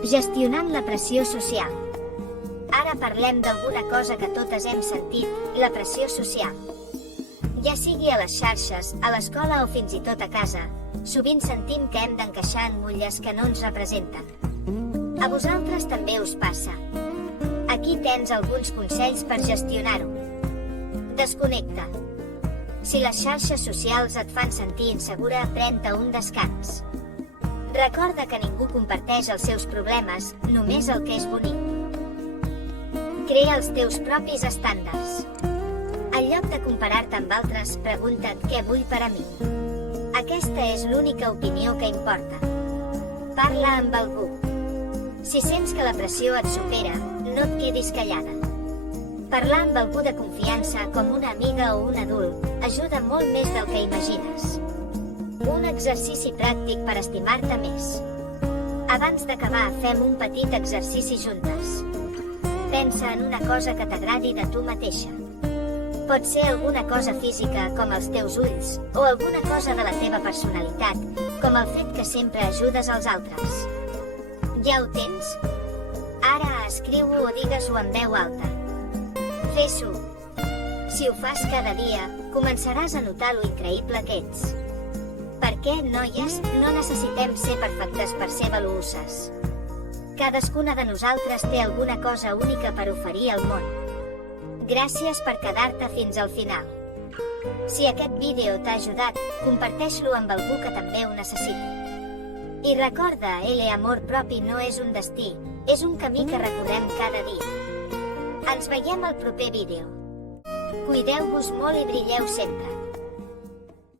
Gestionant la pressió social. Ara parlem d'alguna cosa que totes hem sentit, la pressió social. Ja sigui a les xarxes, a l'escola o fins i tot a casa, sovint sentim que hem d'encaixar en mulles que no ens representen. A vosaltres també us passa. Aquí tens alguns consells per gestionar-ho. Desconnecta. Si les xarxes socials et fan sentir insegura, pren-te un descans. Recorda que ningú comparteix els seus problemes, només el que és bonic. Crea els teus propis estàndards. En lloc de comparar-te amb altres, pregunta't què vull per a mi. Aquesta és l'única opinió que importa. Parla amb algú. Si sents que la pressió et supera, no et quedis callada. Parlar amb algú de confiança, com una amiga o un adult, ajuda molt més del que imagines. Un exercici pràctic per estimar-te més. Abans d'acabar, fem un petit exercici juntes. Pensa en una cosa que t'agradi de tu mateixa. Pot ser alguna cosa física, com els teus ulls, o alguna cosa de la teva personalitat, com el fet que sempre ajudes als altres. Ja ho tens? Ara escriu-ho o digues-ho en veu alta. Fes-ho. Si ho fas cada dia, començaràs a notar lo increïble que ets. Per què, noies, no necessitem ser perfectes per ser valuoses? Cadascuna de nosaltres té alguna cosa única per oferir al món. Gràcies per quedar-te fins al final. Si aquest vídeo t'ha ajudat, comparteix-lo amb algú que també ho necessiti. I recorda, el amor propi no és un destí, és un camí que recorrem cada dia. Ens veiem al proper vídeo. Cuideu-vos molt i brilleu sempre.